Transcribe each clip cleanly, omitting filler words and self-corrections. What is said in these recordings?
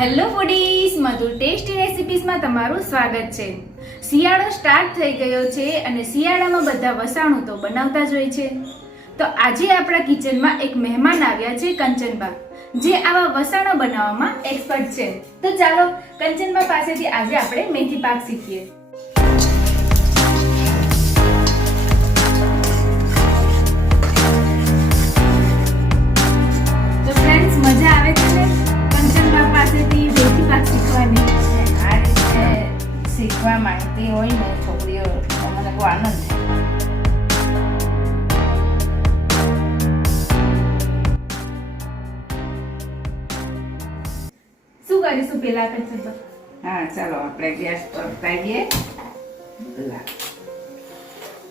Hello foodies, મધુર tasty રેસિપીઝમાં તમારું સ્વાગત છે. શિયાળો સ્ટાર્ટ થઈ ગયો છે અને શિયાળામાં બધા વસાણું તો બનાવતા જ હોય છે. તો આજે આપણા કિચનમાં એક મહેમાન આવ્યા છે, કંચનબા, જે આવા વસાણો બનાવવામાં એક્સપર્ટ છે. તો ચાલો કંચનબા પાસેથી આજે આપણે મેથી પાક શીખીએ. તો ફ્રેન્ડ્સ, મજા આવે છે કંચનબા પાસેથી મેથી પાક શીખવાની. આ રીતે શીખવા માંગતી હોય ને છોકરીઓ, તો મને બહુ આનંદ થાય. શું કરીશું પેલા કંચનબા? હા, ચાલો આપણે ગેસ પર કાઢીએ.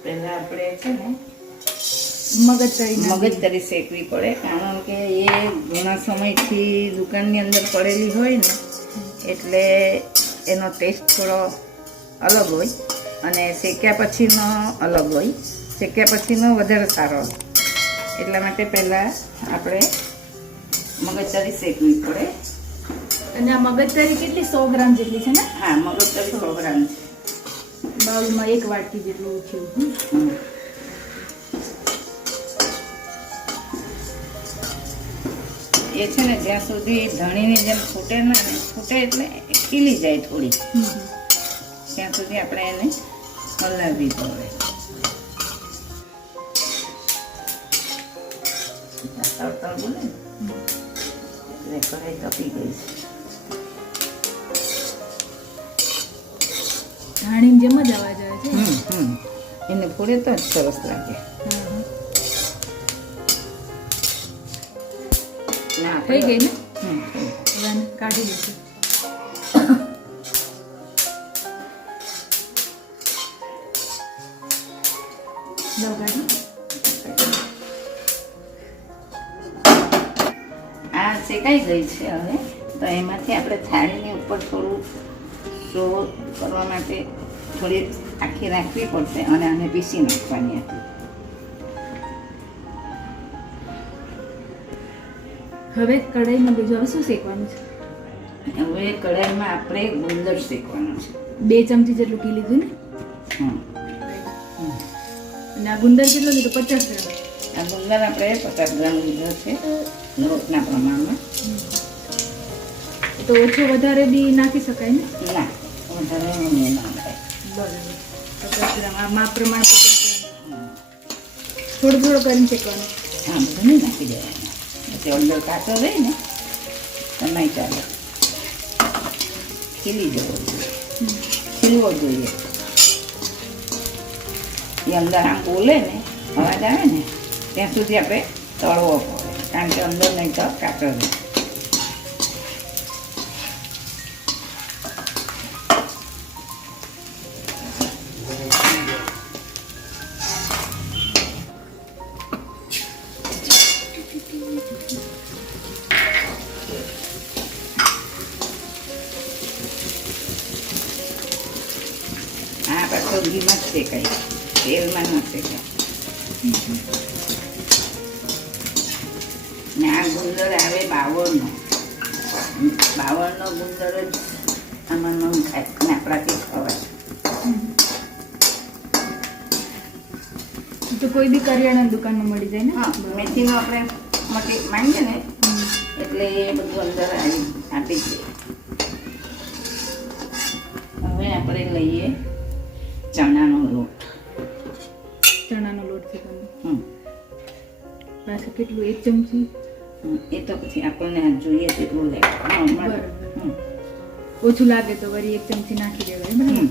પહેલા આપણે છે ને મગજતરી શેકવી પડે, કારણ કે એ ઘણા સમયથી દુકાનની અંદર પડેલી હોય ને એટલે એનો ટેસ્ટ થોડો અલગ હોય અને શેક્યા પછીનો અલગ હોય. શેક્યા પછીનો વધારે સારો હોય, એટલા માટે પહેલાં આપણે મગજતરી શેકવી પડે. અને આ મગજતરી કેટલી 100 ગ્રામ જેટલી છે ને? હા, મગજતરી 100 ગ્રામ છે. બાઉલમાં 1 વાટકી જેટલું છે. એ છે ને જ્યાં સુધી ધણીની જેમ ફૂટે ના ને, ફૂટે એટલે ખીલી જાય થોડી, ત્યાં સુધી આપણે એને હલાવવી પડે. તળતળ બોલે ને એટલે કઢાઈ તપી ગઈ છે. ધાણીની જેમ જ અવાજ આવે છે. એને ફોડે તો જ સરસ લાગે. થઈ ગઈ ને? હવે કાઢી દઈશું. આ શેકાઈ ગઈ છે. હવે તો એમાંથી આપણે થાળીની ઉપર થોડું શો કરવા માટે થોડી આખી રાખવી પડશે અને આને પીસી નાખવાની હતી. હવે કઢાઈમાં બીજું હવે શું શેકવાનું છે? હવે કઢાઈમાં આપણે ગુંદર શેકવાનો છે. 2 ચમચી જેટલું ઘી લીધું ને? અને આ ગુંદર કેટલો લીધો? 50 ગ્રામ. આ ગુંદર આપણે 50 ગ્રામ લીધો છે લોટના પ્રમાણમાં. તો ઓછો વધારે બી નાખી શકાય ને? ના, વધારે નહીં નાખાય. બરાબર, 50 ગ્રામ. આ માપ પ્રમાણે 50 ગ્રામ. થોડું થોડું કરીને શેકવાનું. હા, બધું નહીં નાખી દેવાનું. પછી અંદર કાચો રહે ને તો નહીં ચાલે. ખીલી જવો જોઈએ, ખીલવો જોઈએ. એ અંદર આમ બોલે ને, અવાજ આવે ને ત્યાં સુધી આપણે તળવો પડે, કારણ કે અંદર નહીં તો કાચો રહે. આ પાછો ઘીમાં જ શેકાય, તેલમાં ન શેકાય. ને આ ગુંદર આવે બાવળનો ગુંદર જ આમાં ન થાય ને આપણાથી ખવાય. તો કોઈ બી કરિયાણાની દુકાનમાં મળી જાય ને? હા, મેથીનો આપણે માંગીએ ને એટલે એ બધું અંદર આપી દે. હવે આપણે લઈએ ચણાનો લોટ. ચણાનો લોટ શેકવાનો. પાછું કેટલું? 1 ચમચી? એ તો પછી આપણને જોઈએ તેટલું લેવાનું. બરાબર. ઓછું લાગે તો વળી 1 ચમચી નાખી દેવાય. બરાબર.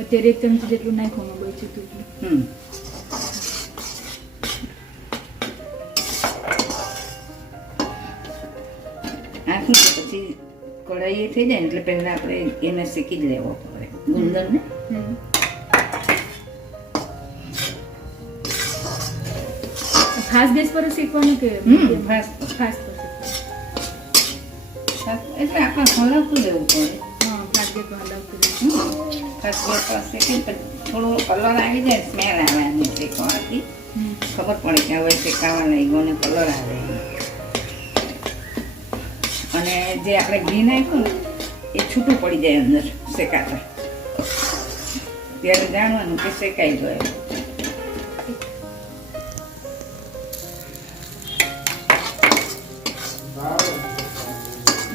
અત્યારે 1 ચમચી જેટલું નાખવામાં બચ્યું હતું. આ શું છે, પછી કઢાઈ થઈ જાય એટલે પહેલા આપણે એને શેકી જ લેવો પડે ગુંદરને. ખાસ ગેસ પર શેકવાનું કે ખાસ પર શેકવાનું? એટલે આપણે હલાવતું લેવું પડે. હા, ખાસ ગેસ પર હલાવતું લેવું. ખાસ ગેસ પર શેકી થોડો કલર આવી જાય, સ્મેલ આવે શેકવાથી ખબર પડે કે હવે શેકાવા લાગ્યો ને કલર આવે. અને જે આપણે ઘી નાખ્યું ને એ છૂટું પડી જાય અંદર શેકાતા, ત્યારે જાણવાનું કે શેકાઈ ગયો.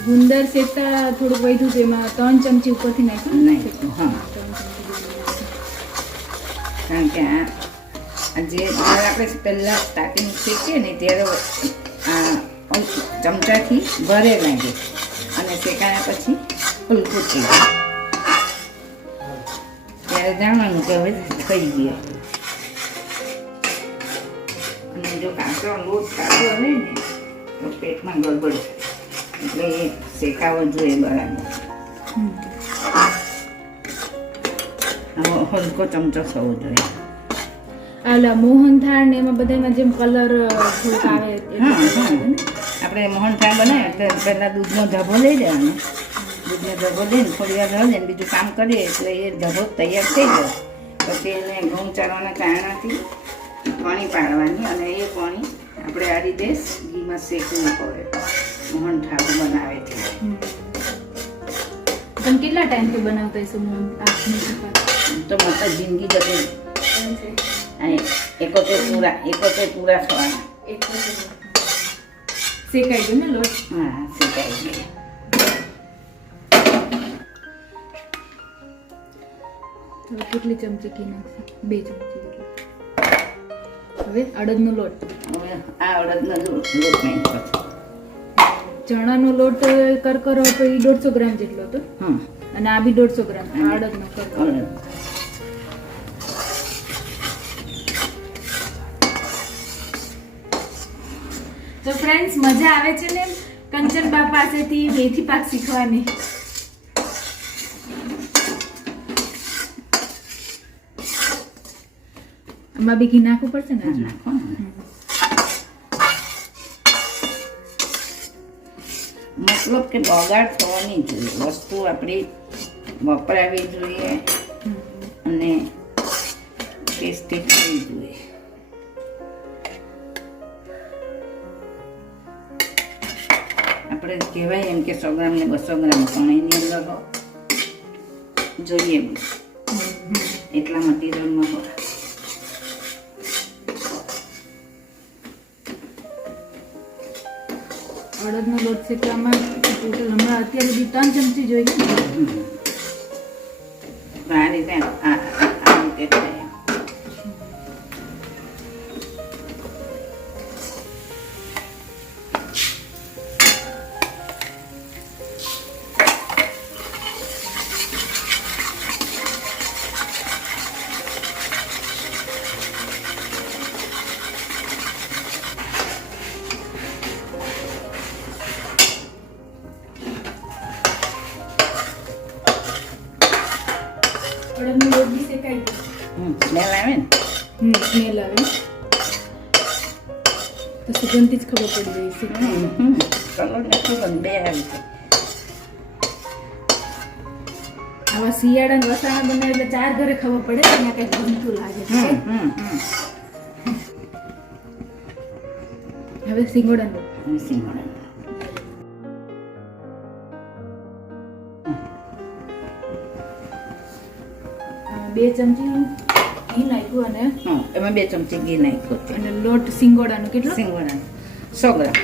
ગુંદર શેકતા થોડુંક વધ્યું છે, એમાં 3 ચમચી ઉપરથી નાખ્યું. હા, કારણ કે આ જે આપણે પહેલાં સ્ટાર્ટિંગ શેકીએ ને ત્યારે આ ચમચાથી ભરે લાગે અને શેકાયા પછી હલકું થઈ જાય, ત્યારે જાણવાનું કે હવે થઈ ગયો. અને જો કાચો લોટ કાચો રહે ને તો પેટમાં ગડબડ થાય, એટલે એ શેકાવો જોઈએ બરાબર. હલકો ચમચો થવો જોઈએ. આલા મોહનથાળ ને એમાં બધામાં જેમ કલર થોડુંક આવે આપણે મોહનથાળ બનાવીએ તો પહેલાં દૂધનો ધબો લઈ લેવાનો, દૂધનો ધબો લઈને થોડી વાર રહે ને બીજું કામ કરીએ એટલે એ ધબો તૈયાર થઈ જાય. પછી એને ઘઉં ચારવાના કારણાથી પાણી પાડવાની અને એ પાણી આપણે આ રીતે ઘીમાં શેકવું પડે મોહનથાળ બનાવે છે. તમે કેટલા ટાઈમથી બનાવતા હશો મોહનથાળ? તો મત જિંદગી જતી એકોતેર પૂરા થવાના. શેકાઈ ગયો ને લોટ? હા, શેકાઈ ગયો. કેટલી ચમચી ઘી નાખશે? 2 ચમચી. હવે અડદનો લોટ. હવે આ અડદનો લોટ નાખ્યો છે. ચણાનો લોટ કરકર હતો એ 150 ગ્રામ જેટલો હતો, અને આ બી 150 ગ્રામ. અડદનો કરકર. તો ફ્રેન્ડ્સ, મજા આવે છે ને કંચનબા પાસેથી મેથી પાક શીખવાની. આમાં બી ઘી નાખવું પડશે ને? મતલબ કે બગાડ થવાની જોઈએ, વસ્તુ આપણી વપરાવી જોઈએ અને ટેસ્ટી થવી જોઈએ. આપણે કહેવાય એમ કે 100 ગ્રામ ને 200 ગ્રામ, પણ એની અંદર જોઈએ એટલા મટીરિયલમાં હોય. અડદનો લોટ શેકવામાં ટોટલ હમણાં અત્યારે બી 3 ચમચી જોઈએ. આ રીતે આ રીતે થાય. અડદનો લોટ બી શેકાઈ ગયો. સ્મેલ આવે ને? સ્મેલ આવે તો સુગંધથી જ ખબર પડી જાય છે. કલર ને સુગંધ બે આવી છે. આવા શિયાળા વસાણા બનાવે એટલે 4 ઘરે ખબર પડે કે અહીંયા કંઈક બનતું લાગે છે. હવે સિંગોડાનો. 2 ચમચી ઘી નાખ્યું અને એમાં 2 ચમચી ઘી નાખ્યું છે. અને લોટ સિંગોડાનો કેટલો? સિંગોડાનો 100 ગ્રામ.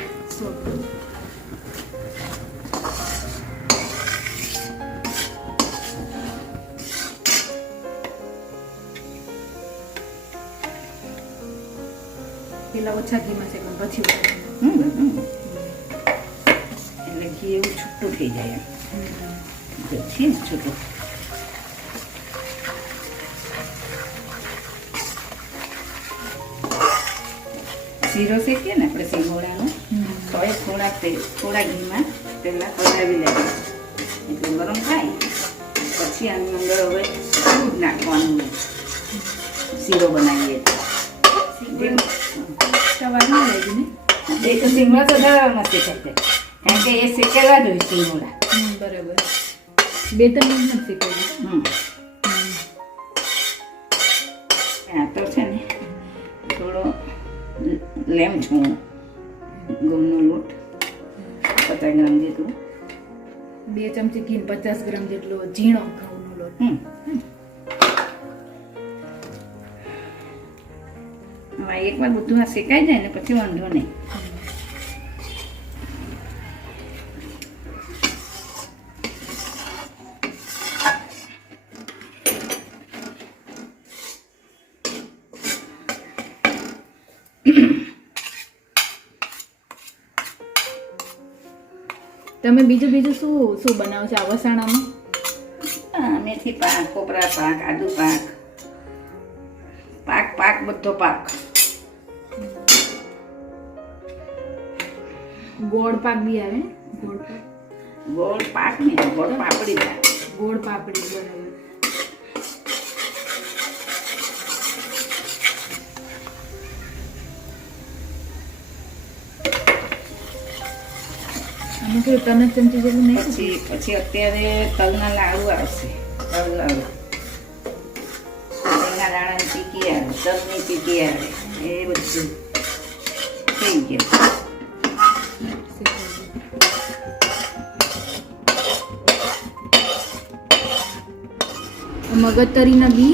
પેલા ઓછા ઘીમાં છે પછી એટલે ઘી એવું છૂટું થઈ જાય એમ છે ને છૂટું. શીરો શેકીએ ને આપણે સિંગોડાનો તો એ થોડા ઘીમાં પહેલાં પલાવી લઈએ એટલે ગરમ થાય. પછી આની અંદર હવે દૂધ નાખવાનું હોય શીરો બનાવીએ તો. સવારમાં લઈ ને એ તો સિંગોડા તો દળવામાં શેકાય કારણ કે એ શેકેલા જ હોય સિંગોડા. બરાબર. 2-3 મિનિટ નથી શેકાય. આ તો છે ને થોડો લેમ છું ઘઉંનો લોટ 50 ગ્રામ જેટલો, 2 ચમચી ઘી, 50 ગ્રામ જેટલો ઝીણો ઘઉંનો લોટ. હવે એકવાર બધું આ શેકાઈ જાય ને પછી વાંધો નહીં. તમે બીજું શું બનાવો છો આ વસાણામાં? મેથી પાક, કોપરા પાક, આદુ પાક, પાક બધો પાક. ગોળ પાક બી આવે ને? ગોળ પાક ને ગોળ પાપડી પાક. ગોળ પાપડી, બરાબર. આમાં થોડું 3 ચમચી જેટલું નહીં? પછી અત્યારે તલના લાડુ આવશે. તલ લાડુ, તલના દાણાની ચીકી આવે, તલની ચીકી આવે, એ બધું થઈ ગયું. મગજતરીના બી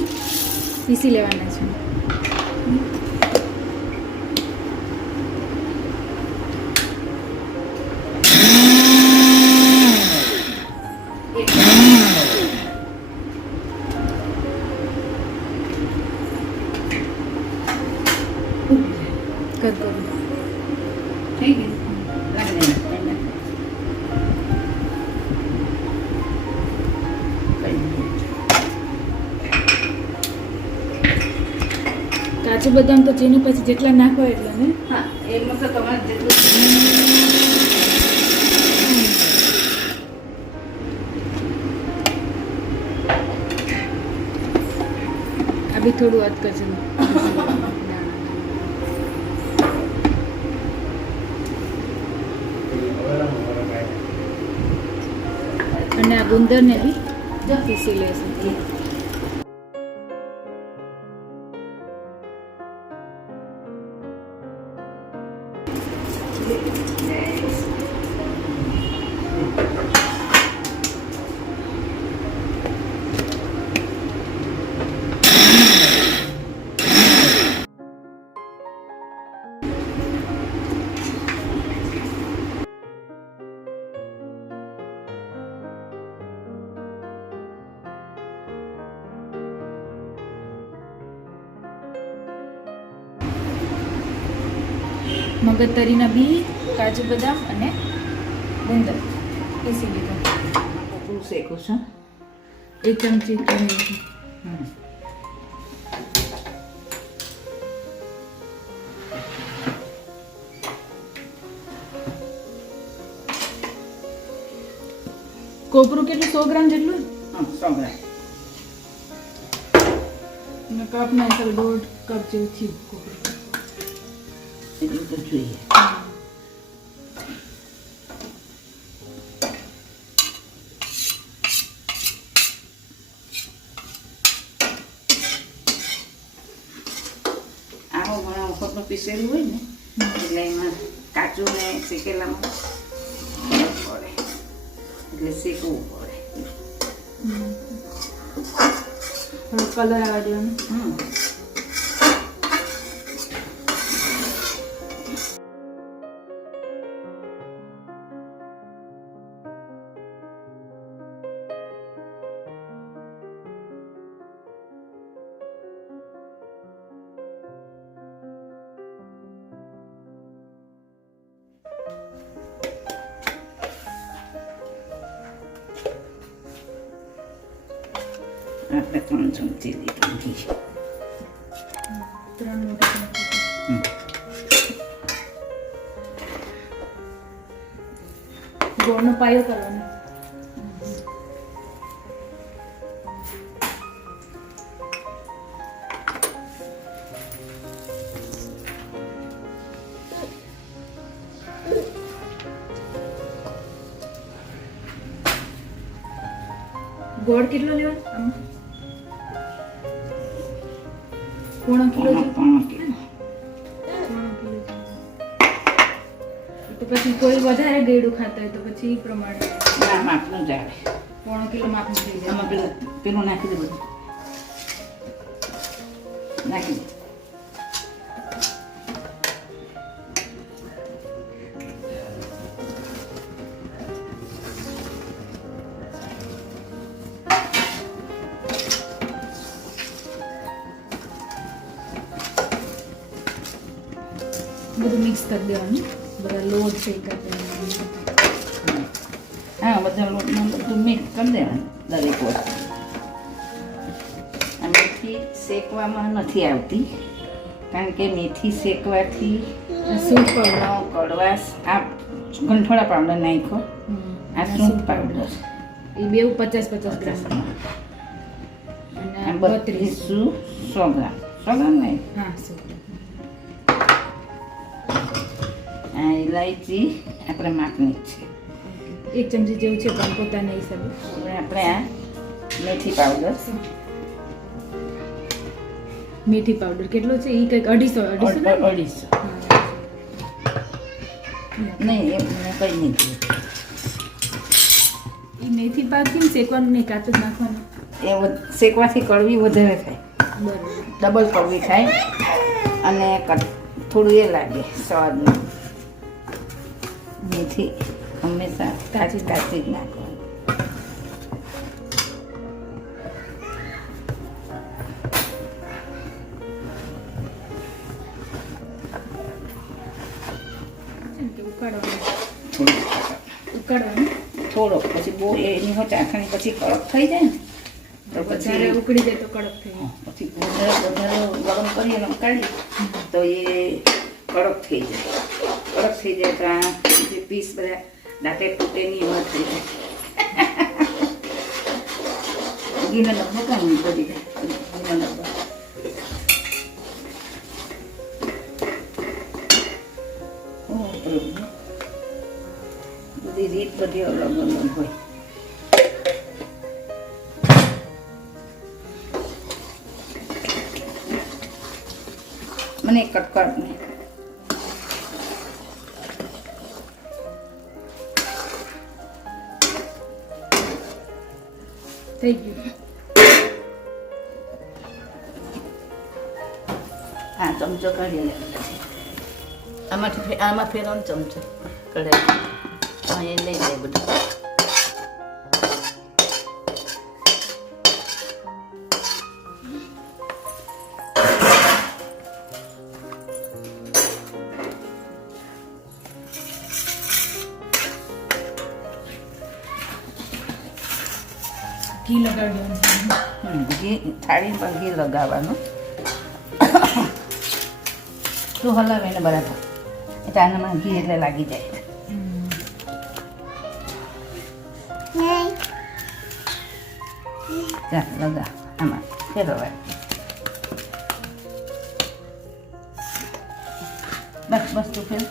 પીસી લેવાના છે. કરકર થઈ ગયું. કાજુ બદામ તો ચીની પછી જેટલા નાખો એટલા ને? હા, એમાં તો તમારે જેટલું આ બી થોડું અધ કરજો. અને આ ગુંદરને બી પીસી લેશે. મગજતરીના બી, કાજુ બદામ અને ગુંદર પીસી લીધો. કોપરું શેકું છું. 1 ચમચી ચીની. કોપરું કેટલું? 100 ગ્રામ જેટલું? 100 ગ્રામ. અને કપના હિસાબે 1.5 કપ જેવું થયું કોપરું. એટલું તો જોઈએ. આવો ઘણા વખતનું પીસેલું હોય ને એટલે એમાં કાચું ને શેકેલામાં ફરક પડે, એટલે શેકવું પડે. થોડો કલર આવવા દેવાનો. આપણે 3 ચમચી લીધું ઘી. 3 મોટા ચમચી. ગોળનો પાયો કરવાનો. ગોળ કેટલો લેવાનો? પોણો કિલો. પોણો કિલો. તો પછી કોઈ વધારે ગળ્યું ખાતા હોય તો પછી એ પ્રમાણે ના માપનું જ આવે. 1 કિલો માપનું થઈ જાય. આમાં પેલું નાખી દે, બધું નાખી દે. બધું મિક્સ કરી દેવાનું. બધા લોટ છે હા, બધા લોટમાં બધું મિક્સ કરી દેવાનું દરેક વસ્તુ. આ મેથી શેકવામાં નથી આવતી, કારણ કે મેથી શેકવાથી સૂંઠ કડવાશ. આ ગંઠોડા પાવડર નાખો, આ સૂંઠ પાવડર, એ બેઉ 50-50 ગ્રામ. આ બત્રીસુ 100 ગ્રામ. 100 ગ્રામ નહીં, હા 100 ગ્રામ. આ ઇલાયચી આપણે માપની જ છે, 1 ચમચી જેવું છે પણ પોતાના હિસાબે. હવે આપણે આ મેથી પાવડર. મેથી પાવડર કેટલો છે? એ કંઈક 250 નહીં, એમ કંઈ નહીં. એ મેથી પાક કેમ શેકવાનું નહીં, કાચું જ નાખવાનું? એ શેકવાથી કડવી વધારે થાય, બરાબર. ડબલ કડવી થાય અને થોડું એ લાગે સ્વાદનું. મેથી હંમેશા કાચી જ નાખવાનું. ઉકાળવાનું થોડો, પછી બહુ એની હોય ચાખણી પછી કડક થઈ જાય ને, તો પછી ઉકળી જાય તો કડક થઈ જાય. પછી વધારે ગરમ કરી અને કાઢી તો એ કડક થઈ જાય. કડક થઈ જાય તો આ જે પીસ બધા દાંતે તૂટે નહીં એવા થઈ જાય. ઘીનો ડબ્બો કામ કરી દે, ઘીનો ડબ્બો. બધી રીત બધી અલગ અલગ હોય. મને કટકટ નહીં. થઈ ગયું. હા, ચમચો કાઢી લે. આમાં ફેરવાનો ચમચો કઢાઈ. હા, એ લઈ લે બધું. ઘી લગાડવાનું. ઘી થાળી પર ઘી લગાવવાનું. તું હલાવે ને બરાબર, એટલે આનામાં ઘી એટલે લાગી જાય. ચાલ લગા, આમાં ફેરવાય. બસ તું ફેર.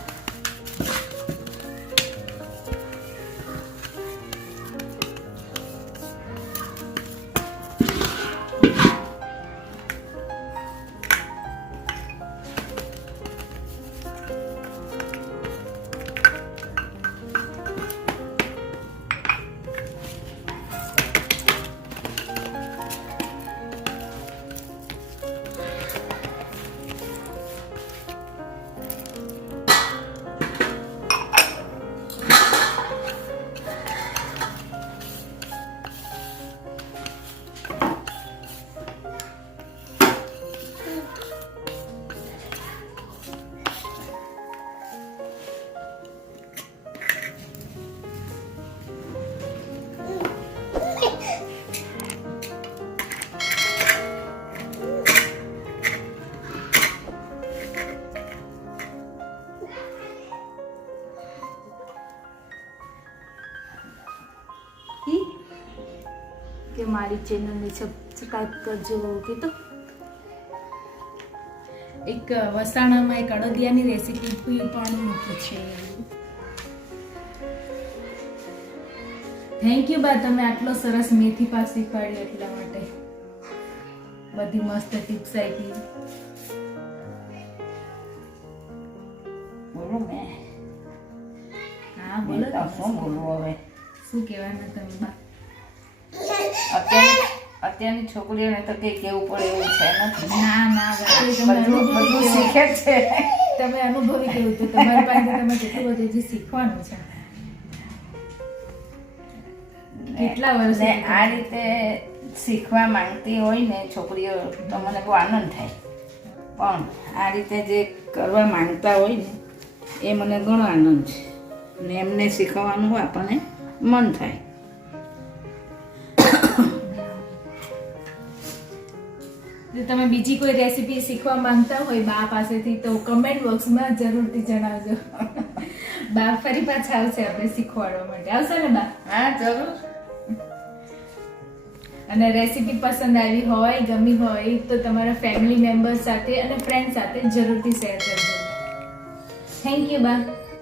કે મારી ચેનલને સબસ્ક્રાઇબ કરજો. કે તો એક વસાણામાં એક અડદિયાની રેસીપી પણ મૂકી છે. થેન્ક યુ બા, તમે આટલો સરસ મેથી પાક શીખવાડ્યો એટલા માટે. બધી મસ્ત ટિપ્સ આપી. હા બોલો તો શું બોલવું હવે? શું કહેવાના તમે બા? અત્યારની છોકરીઓને તો કંઈ કેવું પડે એવું છે નથી. ના ના બા, તમે અનુભવી બધું કેવું? શીખે જ છે. તમે અનુભવી કેવું તો તમારી પાસે તમે કેટલું બધું હજી શીખવાનું છે. કેટલા વર્ષ ને આ રીતે શીખવા માંગતી હોય ને છોકરીઓ તો મને બહુ આનંદ થાય, પણ આ રીતે જે કરવા માંગતા હોય ને એ મને ઘણો આનંદ છે, ને એમને શીખવવાનું આપણને મન થાય. જો તમે બીજી કોઈ રેસીપી શીખવા માંગતા હોય બા પાસેથી તો કમેન્ટ બોક્સમાં જરૂરથી જણાવજો. બા ફરી પાછા આવશે આપણે શીખવાડવા માટે. આવશે ને બા? હા જરૂર. અને રેસીપી પસંદ આવી હોય, ગમી હોય તો તમારા ફેમિલી મેમ્બર્સ સાથે અને ફ્રેન્ડ સાથે જરૂરથી શેર કરજો. થેન્ક યુ બા.